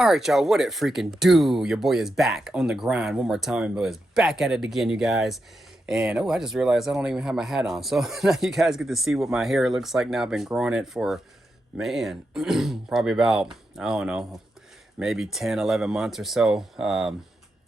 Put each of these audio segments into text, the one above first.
All right, y'all, what it freaking do? Your boy is back on the grind one more time, but is back at it again, you guys. And oh, I just realized I don't even have my hat on. So now you guys get to see what my hair looks like now. I've been growing it for, man, probably about, I don't know, maybe 10, 11 months or so.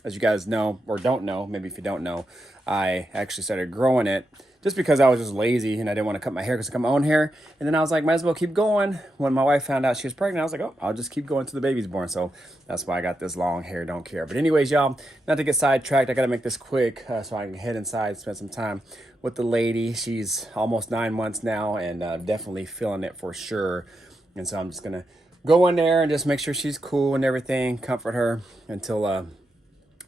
As you guys know, or don't know, maybe if you don't know, I actually started growing it just because I was just lazy and I didn't want to cut my hair because I cut my own hair. And then I was like, might as well keep going. When my wife found out she was pregnant, I was like, oh, I'll just keep going till the baby's born. So that's why I got this long hair, don't care. But anyways, y'all, not to get sidetracked, I got to make this quick so I can head inside, spend some time with the lady. She's almost 9 months now and definitely feeling it for sure. And so I'm just going to go in there and just make sure she's cool and everything, comfort her until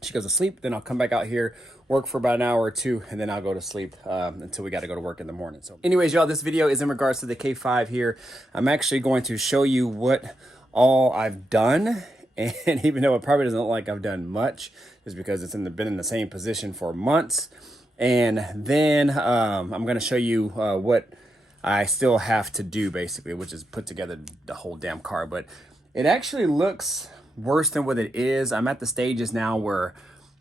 she goes to sleep. Then I'll come back out here, work for about an hour or two, and then I'll go to sleep until we got to go to work in the morning. So anyways, y'all, this video is in regards to the K5 here. I'm actually going to show you what all I've done. And even though it probably doesn't look like I've done much, just because it's been in the same position for months. And then I'm going to show you what I still have to do, basically, which is put together the whole damn car. But it actually looks worse than what it is. I'm at the stages now where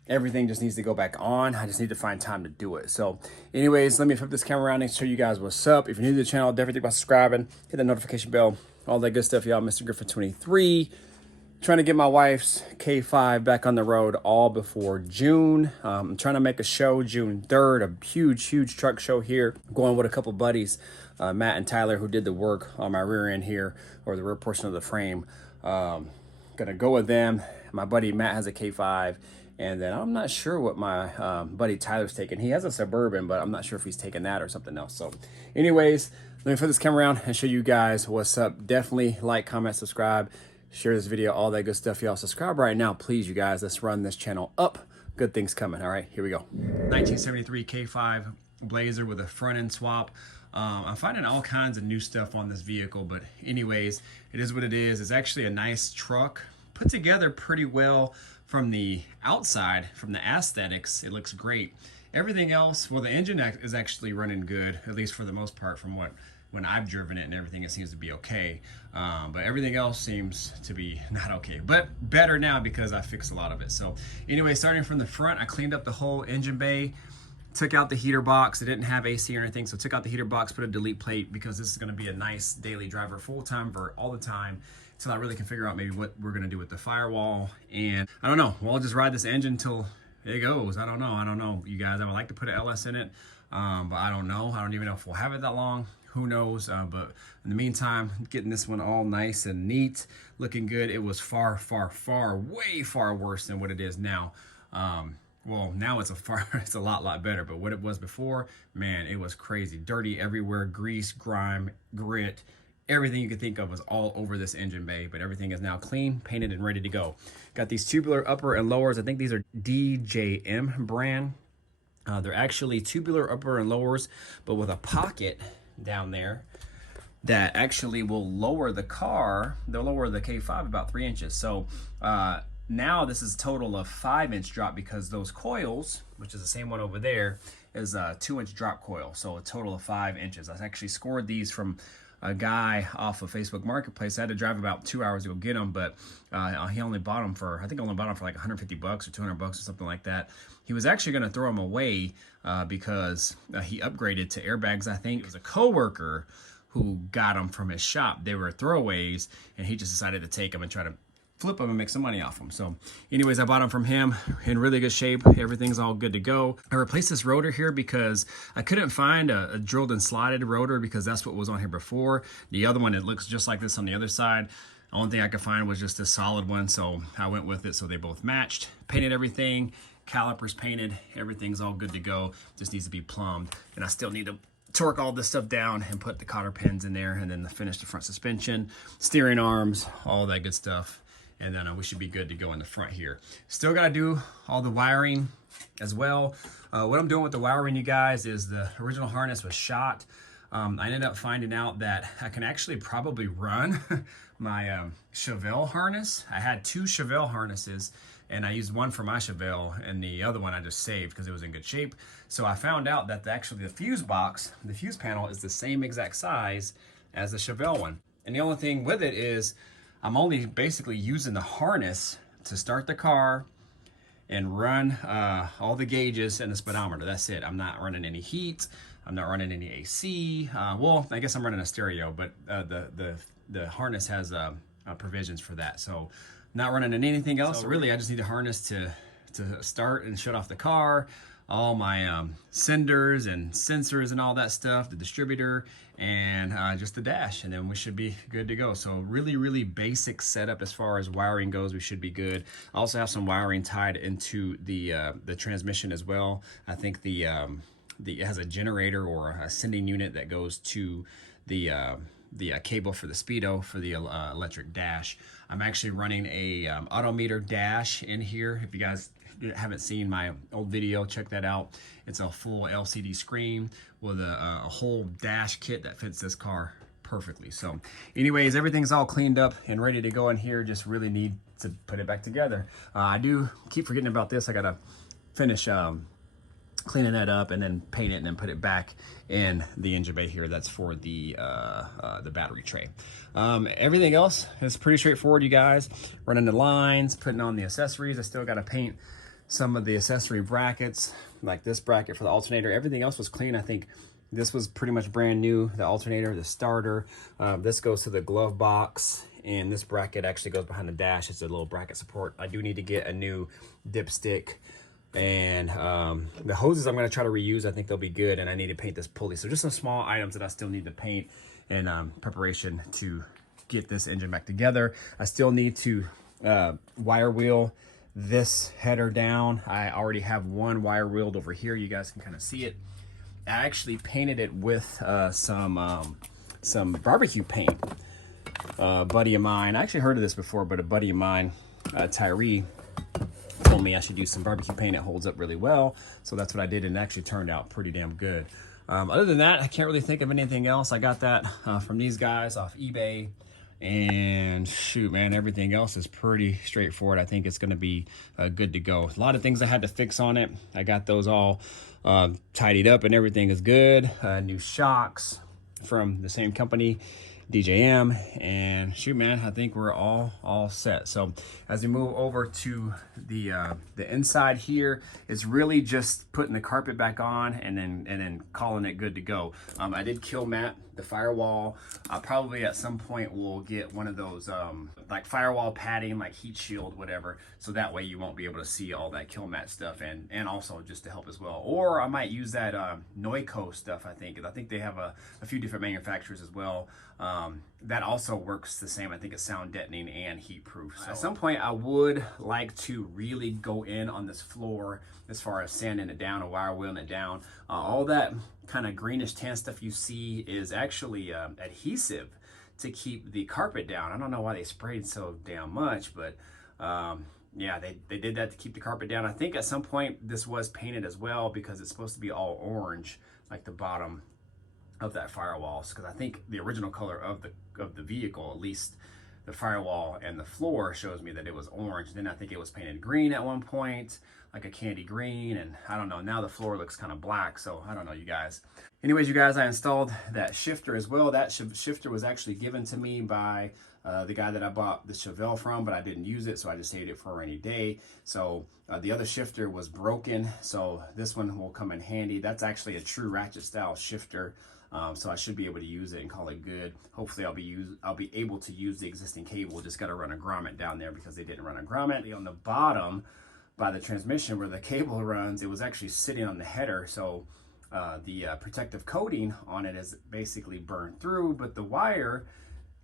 everything just needs to go back on. I just need to find time to do it. So anyways, let me flip this camera around and show you guys what's up. If you're new to the channel, definitely think about subscribing, hit that notification bell, all that good stuff, y'all. Mr. Griffin 23, trying to get my wife's K5 back on the road all before June. I'm trying to make a show June 3rd, a huge truck show here. I'm going with a couple buddies, Matt and Tyler, who did the work on my rear end here, or the rear portion of the frame. Gonna go with them. My buddy Matt has a K5, and then I'm not sure what my buddy Tyler's taking. He has a Suburban, but I'm not sure if he's taking that or something else. So anyways, let me flip this camera around and show you guys what's up. Definitely like, comment, subscribe, share this video, all that good stuff, y'all. Subscribe right now, please, you guys. Let's run this channel up. Good things coming. All right, here we go. 1973 K5 Blazer with a front end swap. I'm finding all kinds of new stuff on this vehicle, but anyways, it is what it is. It's actually a nice truck, put together pretty well from the outside, from the aesthetics. It looks great. Everything else, well, the engine is actually running good, at least for the most part, from when I've driven it and everything, it seems to be okay. But everything else seems to be not okay, but better now because I fixed a lot of it. So anyway, starting from the front, I cleaned up the whole engine bay. Took out the heater box. It didn't have AC or anything, so took out the heater box, put a delete plate, because this is going to be a nice daily driver, full-time for all the time, until I really can figure out maybe what we're going to do with the firewall. And I don't know. We'll just ride this engine until it goes. I don't know, you guys. I would like to put an LS in it, but I don't know. I don't even know if we'll have it that long. Who knows? But in the meantime, getting this one all nice and neat, looking good. It was way far worse than what it is now. Well, now it's a lot better, but what it was before, man, it was crazy. Dirty everywhere, grease, grime, grit, everything you could think of was all over this engine bay, but everything is now clean, painted, and ready to go. Got these tubular upper and lowers. I think these are DJM brand. They're actually tubular upper and lowers, but with a pocket down there that actually will lower the car. They'll lower the K5 about 3 inches. So, now this is a total of 5-inch drop, because those coils, which is the same one over there, is a 2-inch drop coil. So a total of 5 inches. I actually scored these from a guy off of Facebook Marketplace. I had to drive about 2 hours to go get them, but he only bought them for, I think only bought them for like 150 bucks or 200 bucks or something like that. He was actually going to throw them away because he upgraded to airbags, I think. It was a coworker who got them from his shop. They were throwaways, and he just decided to take them and try to flip them and make some money off them. So anyways, I bought them from him in really good shape. Everything's all good to go. I replaced this rotor here because I couldn't find a drilled and slotted rotor, because that's what was on here before. The other one, it looks just like this on the other side. The only thing I could find was just a solid one, so I went with it. So they both matched. Painted everything, calipers painted, everything's all good to go. Just needs to be plumbed, and I still need to torque all this stuff down and put the cotter pins in there, and then finish the front suspension, steering arms, all that good stuff. And then we should be good to go in the front here. Still got to do all the wiring as well. What I'm doing with the wiring, you guys, is the original harness was shot. I ended up finding out that I can actually probably run my Chevelle harness. I had 2 Chevelle harnesses, and I used one for my Chevelle, and the other one I just saved because it was in good shape. So I found out that actually the fuse box, the fuse panel, is the same exact size as the Chevelle one. And the only thing with it is I'm only basically using the harness to start the car and run all the gauges and the speedometer. That's it. I'm not running any heat. I'm not running any AC. Well, I guess I'm running a stereo, but the harness has provisions for that. So not running anything else. So really, I just need a harness to start and shut off the car, all my senders and sensors and all that stuff, the distributor, and just the dash, and then we should be good to go. So really basic setup as far as wiring goes. We should be good. I also have some wiring tied into the transmission as well. I think it has a generator or a sending unit that goes to the cable for the speedo for the electric dash. I'm actually running a Autometer dash in here. If you guys haven't seen my old video, check that out. It's a full LCD screen with a whole dash kit that fits this car perfectly. So anyways, everything's all cleaned up and ready to go in here. Just really need to put it back together. I do keep forgetting about this. I gotta finish cleaning that up and then paint it and then put it back in the engine bay here. That's for the battery tray. Everything else is pretty straightforward, you guys. Running the lines, putting on the accessories. I still got to paint some of the accessory brackets, like this bracket for the alternator. Everything else was clean. I think this was pretty much brand new. The alternator, the starter. This goes to the glove box, and this bracket actually goes behind the dash. It's a little bracket support. I do need to get a new dipstick. And the hoses I'm going to try to reuse. I think they'll be good, and I need to paint this pulley. So just some small items that I still need to paint in preparation to get this engine back together. I still need to wire wheel this header down. I already have one wire wheeled over here. You guys can kind of see it. I actually painted it with some barbecue paint. A buddy of mine, I actually heard of this before, but a buddy of mine, Tyree, told me I should use some barbecue paint. It holds up really well. So that's what I did, and it actually turned out pretty damn good. Other than that, I can't really think of anything else. I got that from these guys off eBay. And shoot, man, everything else is pretty straightforward. I think it's going to be good to go. A lot of things I had to fix on it. I got those all tidied up and everything is good. New shocks from the same company, DJM, and shoot, man, I think we're all set. So as we move over to the inside here, it's really just putting the carpet back on and then calling it good to go. I did kill mat the firewall. Probably at some point we'll get one of those like firewall padding, like heat shield, whatever, so that way you won't be able to see all that kill mat stuff, and also just to help as well. Or I might use that Noico stuff. I think they have a few different manufacturers as well. That also works the same. I think it's sound deadening and heat proof. So at some point I would like to really go in on this floor as far as sanding it down and wire wheeling it down. All that kind of greenish tan stuff you see is actually adhesive to keep the carpet down. I don't know why they sprayed so damn much, but yeah, they did that to keep the carpet down. I think at some point this was painted as well, because it's supposed to be all orange, like the bottom of that firewall, because I think the original color of the vehicle, at least the firewall and the floor, shows me that it was orange. Then I think it was painted green at one point, like a candy green, and I don't know, now the floor looks kind of black, so I don't know, you guys. Anyways, you guys, I installed that shifter as well. That shifter was actually given to me by the guy that I bought the Chevelle from, but I didn't use it, so I just saved it for a rainy day. So the other shifter was broken, so this one will come in handy. That's actually a true ratchet style shifter. So I should be able to use it and call it good. Hopefully I'll be able to use the existing cable. Just got to run a grommet down there because they didn't run a grommet. On the bottom by the transmission where the cable runs, it was actually sitting on the header. So the protective coating on it is basically burned through, but the wire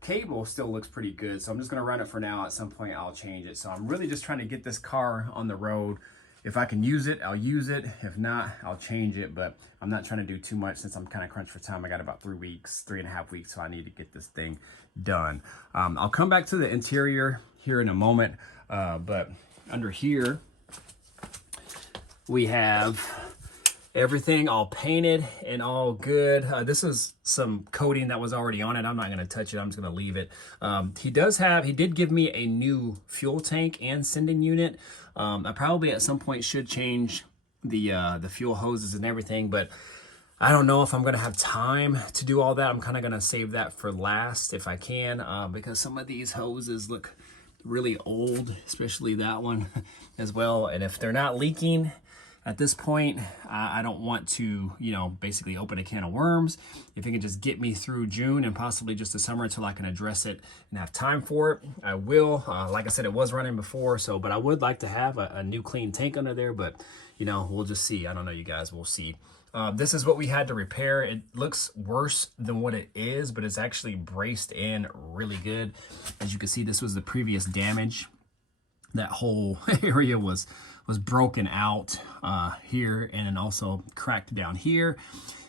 cable still looks pretty good. So I'm just going to run it for now. At some point I'll change it. So I'm really just trying to get this car on the road. If I can use it, I'll use it. If not, I'll change it, but I'm not trying to do too much since I'm kind of crunched for time. I got about 3.5 weeks, so I need to get this thing done. I'll come back to the interior here in a moment, but under here, we have everything all painted and all good. This is some coating that was already on it. I'm not going to touch it. I'm just going to leave it. He did give me a new fuel tank and sending unit. I probably at some point should change the fuel hoses and everything, but I don't know if I'm gonna have time to do all that. I'm kind of gonna save that for last if I can, because some of these hoses look really old, especially that one as well. And if they're not leaking at this point, I don't want to, you know, basically open a can of worms. If it can just get me through June and possibly just the summer until I can address it and have time for it, I will. Like I said, it was running before, so, but I would like to have a new clean tank under there, but you know, we'll just see. I don't know, you guys, we'll see. This is what we had to repair. It looks worse than what it is, but it's actually braced in really good. As you can see, this was the previous damage. That whole area was broken out here, and then also cracked down here.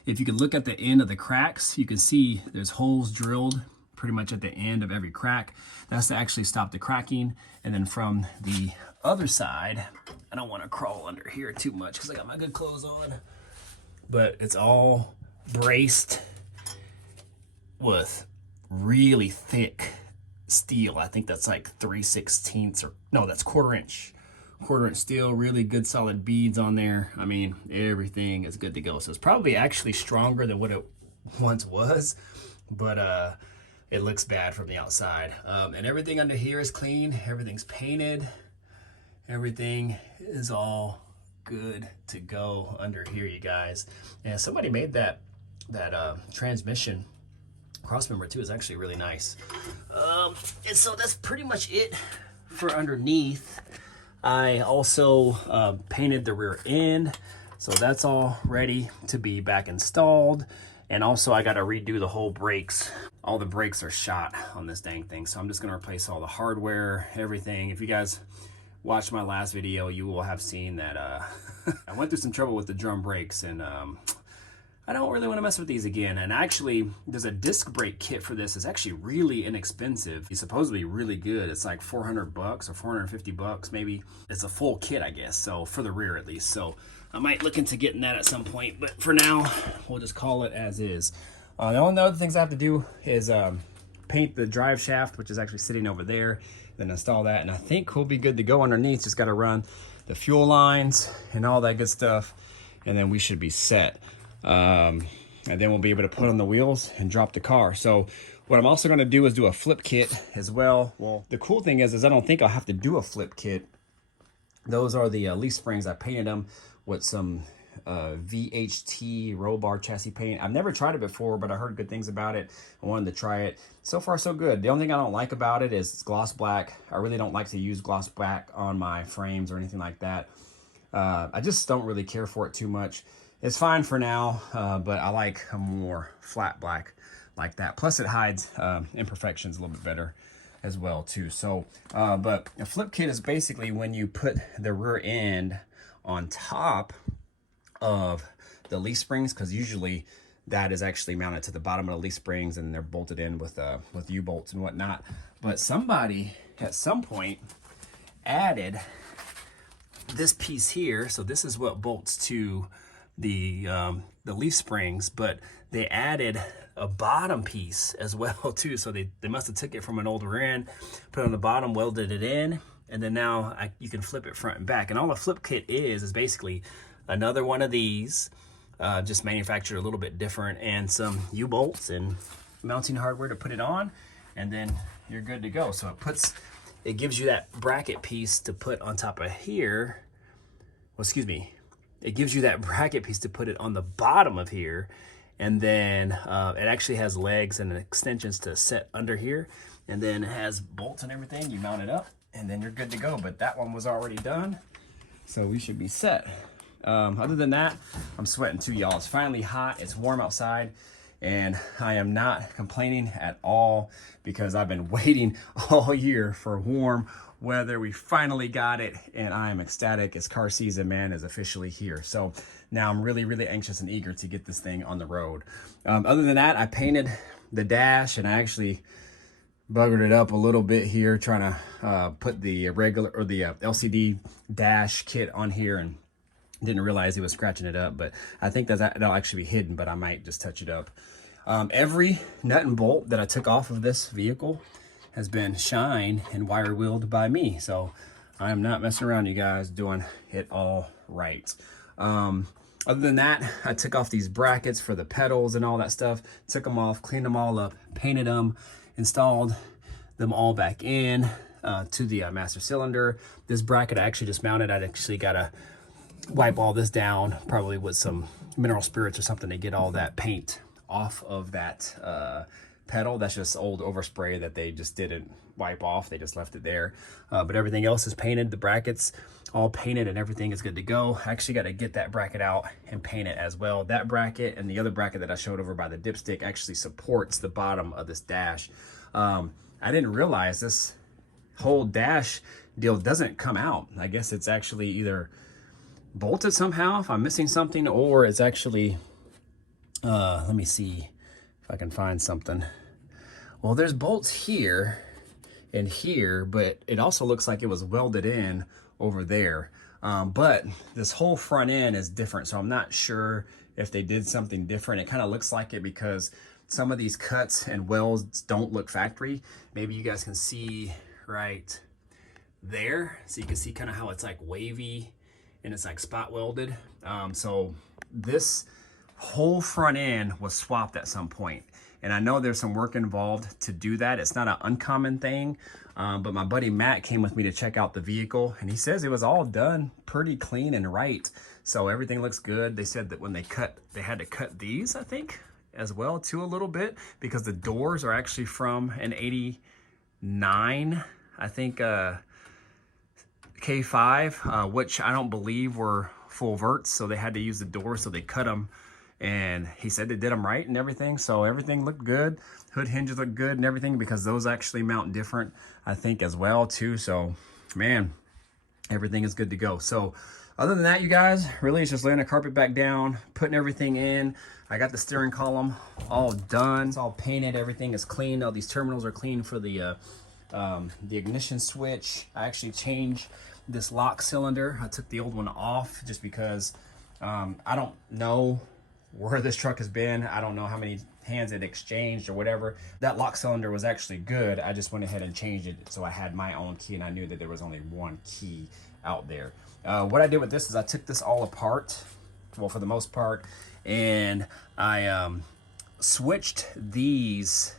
If you can look at the end of the cracks, you can see there's holes drilled pretty much at the end of every crack. That's to actually stop the cracking. And then from the other side, I don't want to crawl under here too much because I got my good clothes on, but it's all braced with really thick steel. I think that's like 3/16 or no, that's quarter inch steel. Really good solid beads on there. I mean, everything is good to go. So it's probably actually stronger than what it once was, but it looks bad from the outside. And everything under here is clean. Everything's painted. Everything is all good to go under here, you guys. And somebody made that transmission crossmember too. Is actually really nice. And so that's pretty much it for underneath. I also painted the rear end, so that's all ready to be back installed. And also I got to redo the whole brakes. All the brakes are shot on this dang thing, so I'm just gonna replace all the hardware, everything. If you guys watched my last video, you will have seen that I went through some trouble with the drum brakes, and I don't really want to mess with these again. And actually, there's a disc brake kit for this. It's actually really inexpensive. It's supposedly really good. It's like 400 bucks or 450 bucks maybe. It's a full kit, I guess, so for the rear at least. So I might look into getting that at some point, but for now, we'll just call it as is. The only other things I have to do is paint the drive shaft, which is actually sitting over there, then install that, and I think we'll be good to go underneath. Just got to run the fuel lines and all that good stuff, and then we should be set. And then we'll be able to put on the wheels and drop the car. So what I'm also going to do is do a flip kit as well. Well, the cool thing is I don't think I'll have to do a flip kit. Those are the leaf springs. I painted them with some VHT roll bar chassis paint. I've never tried it before, but I heard good things about it. I wanted to try it. So far, so good. The only thing I don't like about it is it's gloss black. I really don't like to use gloss black on my frames or anything like that. I just don't really care for it too much. It's fine for now, but I like a more flat black like that. Plus it hides imperfections a little bit better as well too. So, but a flip kit is basically when you put the rear end on top of the leaf springs, because usually that is actually mounted to the bottom of the leaf springs and they're bolted in with U-bolts and whatnot. But somebody at some point added this piece here. So this is what bolts to the leaf springs, but they added a bottom piece as well too. So they must have took it from an old rear end, put it on the bottom, welded it in, and then now you can flip it front and back. And all a flip kit is basically another one of these, just manufactured a little bit different, and some U-bolts and mounting hardware to put it on, and then you're good to go. So it gives you that bracket piece to put on top of here. Well, excuse me. It gives you that bracket piece to put it on the bottom of here, and then it actually has legs and extensions to set under here, and then it has bolts and everything. You mount it up, and then you're good to go. But that one was already done, so we should be set. Other than that, I'm sweating too, y'all. It's finally hot. It's warm outside, and I am not complaining at all because I've been waiting all year for warm weather. We finally got it, and I am ecstatic. It's car season, man, is officially here. So now I'm really, really anxious and eager to get this thing on the road. Other than that, I painted the dash, and I actually buggered it up a little bit here, trying to put the regular or the LCD dash kit on here, and didn't realize he was scratching it up. But I think that'll actually be hidden, but I might just touch it up. Every nut and bolt that I took off of this vehicle has been shined and wire wheeled by me. So I am not messing around, you guys, doing it all right. Other than that, I took off these brackets for the pedals and all that stuff, took them off, cleaned them all up, painted them, installed them all back in to the master cylinder. This bracket I actually just mounted. I actually got to wipe all this down, probably with some mineral spirits or something, to get all that paint off of that pedal. That's just old overspray that they just didn't wipe off. They just left it there. But everything else is painted. The brackets all painted and everything is good to go. I actually got to get that bracket out and paint it as well. That bracket and the other bracket that I showed over by the dipstick actually supports the bottom of this dash. I didn't realize this whole dash deal doesn't come out. I guess it's actually either bolted somehow if I'm missing something, or it's actually let me see if I can find something. Well, there's bolts here and here, but it also looks like it was welded in over there. But this whole front end is different, so I'm not sure if they did something different. It kind of looks like it because some of these cuts and welds don't look factory. Maybe you guys can see right there. So you can see kind of how it's like wavy and it's like spot welded. So this whole front end was swapped at some point. And I know there's some work involved to do that. It's not an uncommon thing, but my buddy Matt came with me to check out the vehicle and he says it was all done pretty clean and right. So everything looks good. They said that when they had to cut these, I think, as well too, a little bit, because the doors are actually from an 89, I think, K5, which I don't believe were full verts. So they had to use the doors, so they cut them. And he said they did them right and everything. So everything looked good. Hood hinges look good and everything, because those actually mount different, I think, as well too. So man, everything is good to go. So other than that, you guys, really it's just laying the carpet back down, putting everything in. I got the steering column all done. It's all painted. Everything is clean. All these terminals are clean for the ignition switch. I actually changed this lock cylinder. I took the old one off just because I don't know where this truck has been. I don't know how many hands it exchanged or whatever. That lock cylinder was actually good. I just went ahead and changed it so I had my own key, and I knew that there was only one key out there. What I did with this is I took this all apart, well, for the most part, and I switched this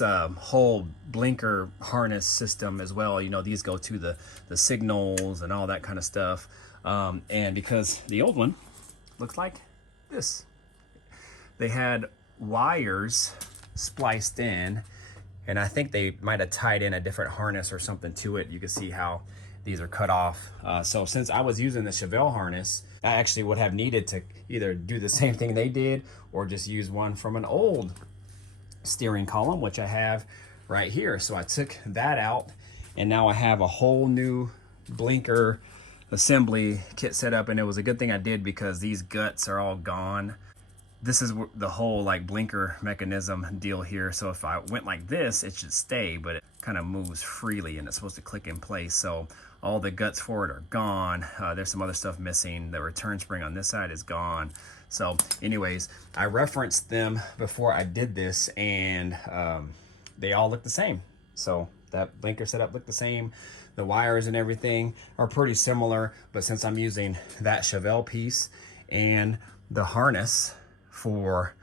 whole blinker harness system as well. You know, these go to the signals and all that kind of stuff. And because the old one looks like this, they had wires spliced in, and I think they might have tied in a different harness or something to it. You can see how these are cut off. So since I was using the Chevelle harness, I actually would have needed to either do the same thing they did or just use one from an old steering column, which I have right here. So I took that out, and now I have a whole new blinker assembly kit set up, and it was a good thing I did because these guts are all gone. This is the whole like blinker mechanism deal here. So if I went like this, it should stay, but it kind of moves freely and it's supposed to click in place. So all the guts for it are gone. There's some other stuff missing. The return spring on this side is gone. So anyways, I referenced them before I did this, and they all look the same. So that blinker setup looked the same. The wires and everything are pretty similar, but since I'm using that Chevelle piece and the harness for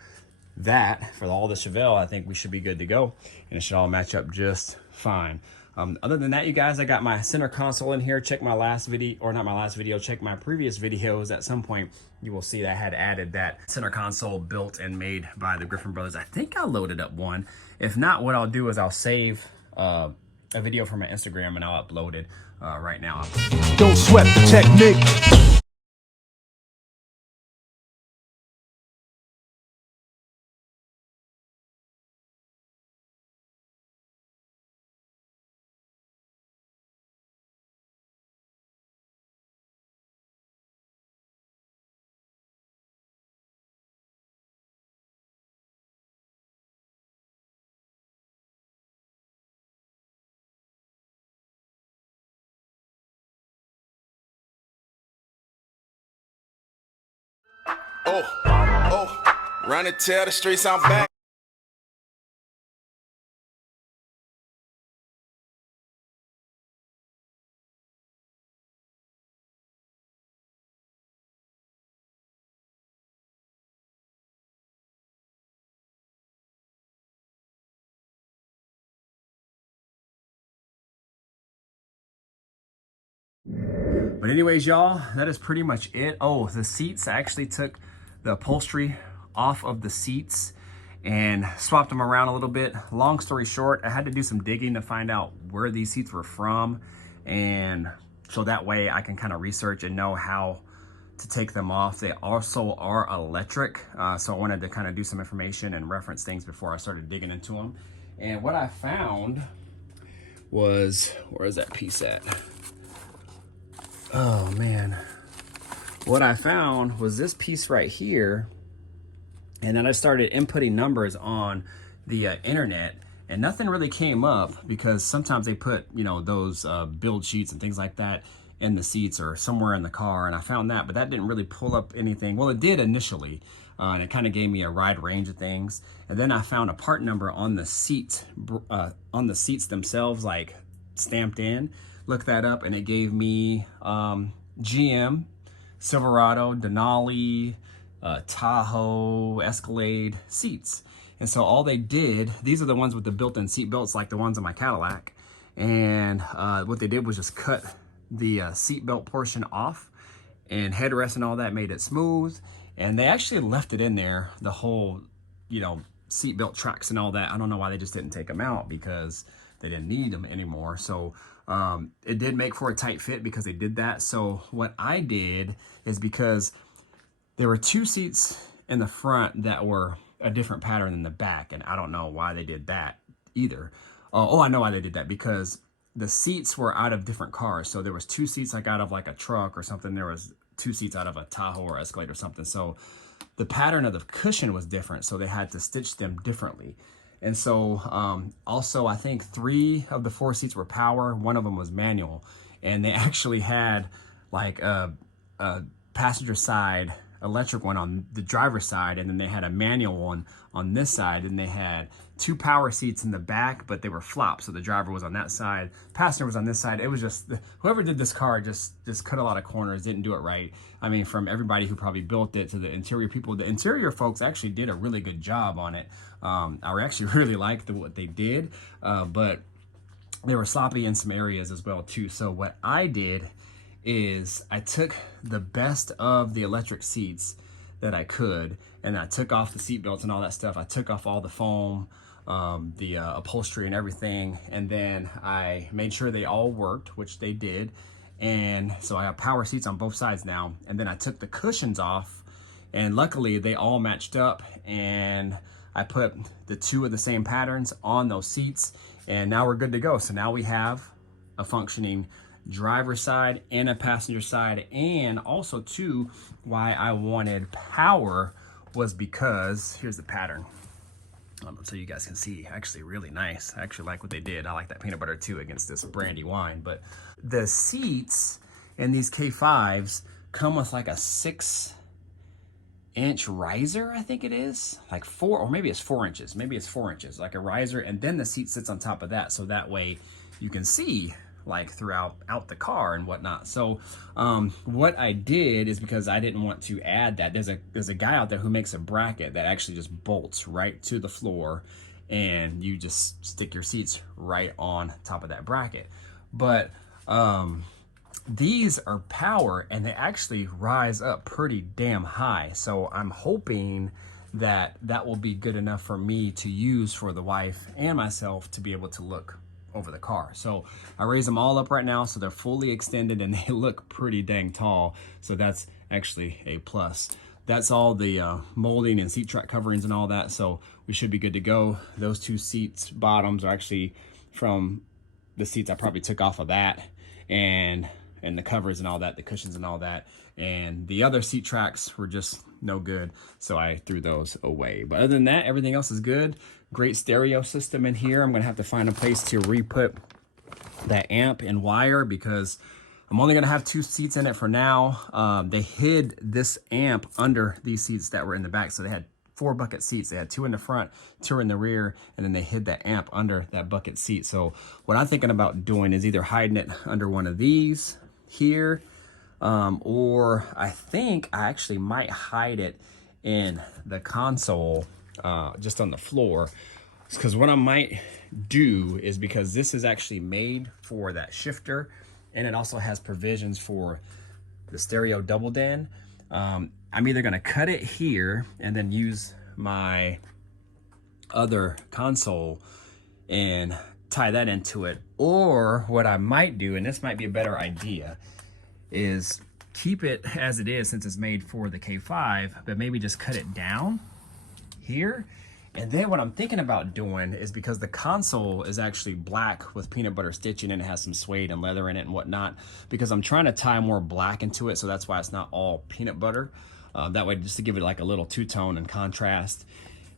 that, for all the Chevelle, I think we should be good to go, and it should all match up just fine. Other than that, you guys, I got my center console in here. Check my last video, or not my last video, check my previous videos. At some point, you will see that I had added that center console built and made by the Griffin Brothers. I think I loaded up one. If not, what I'll do is I'll save a video from my Instagram and I'll upload it right now. Don't sweat the technique. Run and tell the streets I'm back. But anyways, y'all, that is pretty much it. Oh, the seats, I actually took the upholstery off of the seats and swapped them around a little bit. Long story short, I had to do some digging to find out where these seats were from, and so that way I can kind of research and know how to take them off. They also are electric, so I wanted to kind of do some information and reference things before I started digging into them. And what I found was, where is that piece at? Oh man, what I found was this piece right here. And then I started inputting numbers on the internet, and nothing really came up because sometimes they put, you know, those build sheets and things like that in the seats or somewhere in the car. And I found that, but that didn't really pull up anything. Well, it did initially, and it kind of gave me a wide range of things. And then I found a part number on the seats themselves, like stamped in. Looked that up, and it gave me GM, Silverado, Denali, Tahoe, Escalade seats. And so all they did, these are the ones with the built-in seat belts like the ones on my Cadillac. And what they did was just cut the seat belt portion off, and headrest and all that made it smooth. And they actually left it in there, the whole, you know, seat belt tracks and all that. I don't know why they just didn't take them out, because they didn't need them anymore. So it did make for a tight fit because they did that. So what I did is, because there were two seats in the front that were a different pattern than the back, and I don't know why they did that either. Oh, I know why they did that, because the seats were out of different cars. So there was two seats like out of like a truck or something. There was two seats out of a Tahoe or Escalade or something. So the pattern of the cushion was different, so they had to stitch them differently. And so also, I think 3 of the 4 seats were power, 1 of them was manual, and they actually had like a passenger side electric one on the driver's side, and then they had a manual one on this side, and they had 2 power seats in the back, but they were flops, so the driver was on that side, passenger was on this side. It was just, whoever did this car just cut a lot of corners, didn't do it right. I mean, from everybody who probably built it to the interior people, the interior folks actually did a really good job on it. I actually really liked what they did, but they were sloppy in some areas as well too. So what I did is I took the best of the electric seats that I could, and I took off the seat belts and all that stuff. I took off all the foam, the upholstery and everything, and then I made sure they all worked, which they did. And so I have power seats on both sides now. And then I took the cushions off, and luckily they all matched up, and I put the 2 of the same patterns on those seats, and now we're good to go. So now we have a functioning driver's side and a passenger side. And also too, why I wanted power was because here's the pattern, so you guys can see. Actually really nice. I actually like what they did. I like that peanut butter too against this brandy wine. But the seats in these K5s come with like a 6-inch riser, I think it is, like 4, or maybe it's 4 inches, maybe it's 4 inches, like a riser, and then the seat sits on top of that, so that way you can see like throughout the car and whatnot. So what I did is, because I didn't want to add that, there's a guy out there who makes a bracket that actually just bolts right to the floor, and you just stick your seats right on top of that bracket. But these are power, and they actually rise up pretty damn high. So I'm hoping that that will be good enough for me to use for the wife and myself to be able to look over the car. So I raise them all up right now, so they're fully extended, and they look pretty dang tall. So that's actually a plus. That's all the molding and seat track coverings and all that. So we should be good to go. Those 2 seats bottoms are actually from the seats I probably took off of that, and the covers and all that, the cushions and all that. And the other seat tracks were just no good, so I threw those away. But other than that, everything else is good. Great stereo system in here. I'm gonna have to find a place to re-put that amp and wire, because I'm only gonna have 2 seats in it for now. They hid this amp under these seats that were in the back, so they had 4 bucket seats. They had 2 in the front, 2 in the rear, and then they hid that amp under that bucket seat. So what I'm thinking about doing is either hiding it under one of these here, or I think I actually might hide it in the console, just on the floor. Because what I might do is, because this is actually made for that shifter, and it also has provisions for the stereo double den. I'm either gonna cut it here and then use my other console and tie that into it, or what I might do, and this might be a better idea, is keep it as it is since it's made for the K5, but maybe just cut it down here. And then what I'm thinking about doing is, because the console is actually black with peanut butter stitching and it has some suede and leather in it and whatnot, because I'm trying to tie more black into it, so that's why it's not all peanut butter. That way, just to give it like a little two-tone and contrast.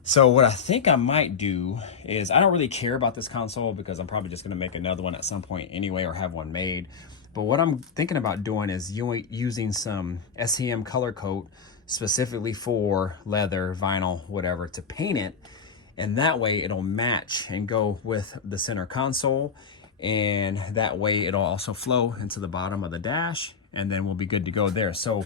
So what I think I might do is, I don't really care about this console because I'm probably just gonna make another one at some point anyway, or have one made. But what I'm thinking about doing is using some SEM color coat specifically for leather, vinyl, whatever, to paint it. And that way it'll match and go with the center console. And that way it'll also flow into the bottom of the dash, and then we'll be good to go there. So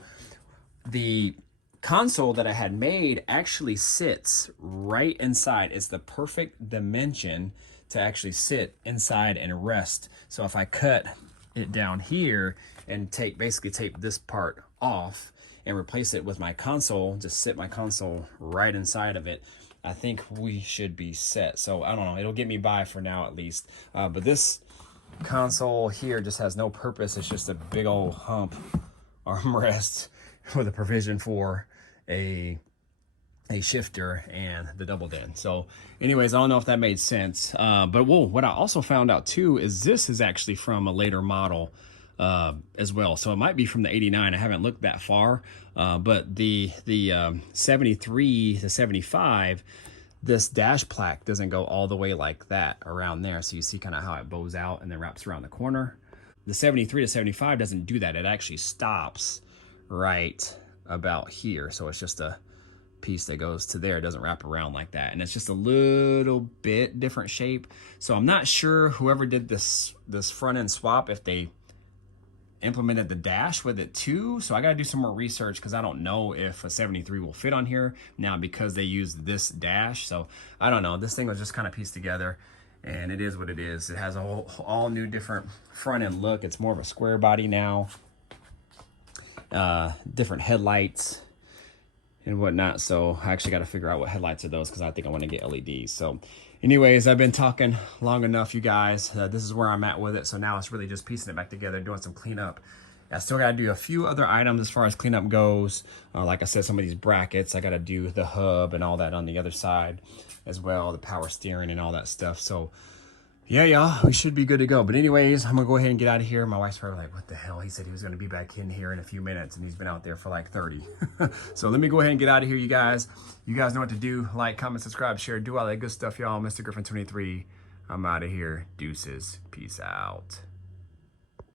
the console that I had made actually sits right inside. It's the perfect dimension to actually sit inside and rest. So if I cut it down here and basically tape this part off and replace it with my console, just sit my console right inside of it, I think we should be set. So I don't know, it'll get me by for now at least. But this console here just has no purpose. It's just a big old hump armrest with a provision for a shifter and the double den. So anyways, I don't know if that made sense. But what I also found out too is this is actually from a later model as well. So it might be from the 89. I haven't looked that far. But the 73 to 75, this dash plaque doesn't go all the way like that around there. So you see kind of how it bows out and then wraps around the corner. The 73 to 75 doesn't do that. It actually stops right about here. So it's just a piece that goes to there. It doesn't wrap around like that, and it's just a little bit different shape. So I'm not sure whoever did this front end swap, if they implemented the dash with it too. So I got to do some more research, because I don't know if a 73 will fit on here now because they used this dash. So I don't know. This thing was just kind of pieced together, and it is what it is. It has a all new different front end look. It's more of a square body now. Different headlights and whatnot. So I actually got to figure out what headlights are those, because I think I want to get LEDs. So anyways, I've been talking long enough, you guys. This is where I'm at with it. So now it's really just piecing it back together, doing some cleanup. I still got to do a few other items as far as cleanup goes. Like I said, some of these brackets, I got to do the hub and all that on the other side as well, the power steering and all that stuff. So yeah, y'all, we should be good to go. But anyways, I'm gonna go ahead and get out of here. My wife's probably like, what the hell? He said he was gonna be back in here in a few minutes, and he's been out there for like 30. So let me go ahead and get out of here, you guys. You guys know what to do. Like, comment, subscribe, share, do all that good stuff, y'all. Mr. Griffin 23, I'm out of here. Deuces. Peace out.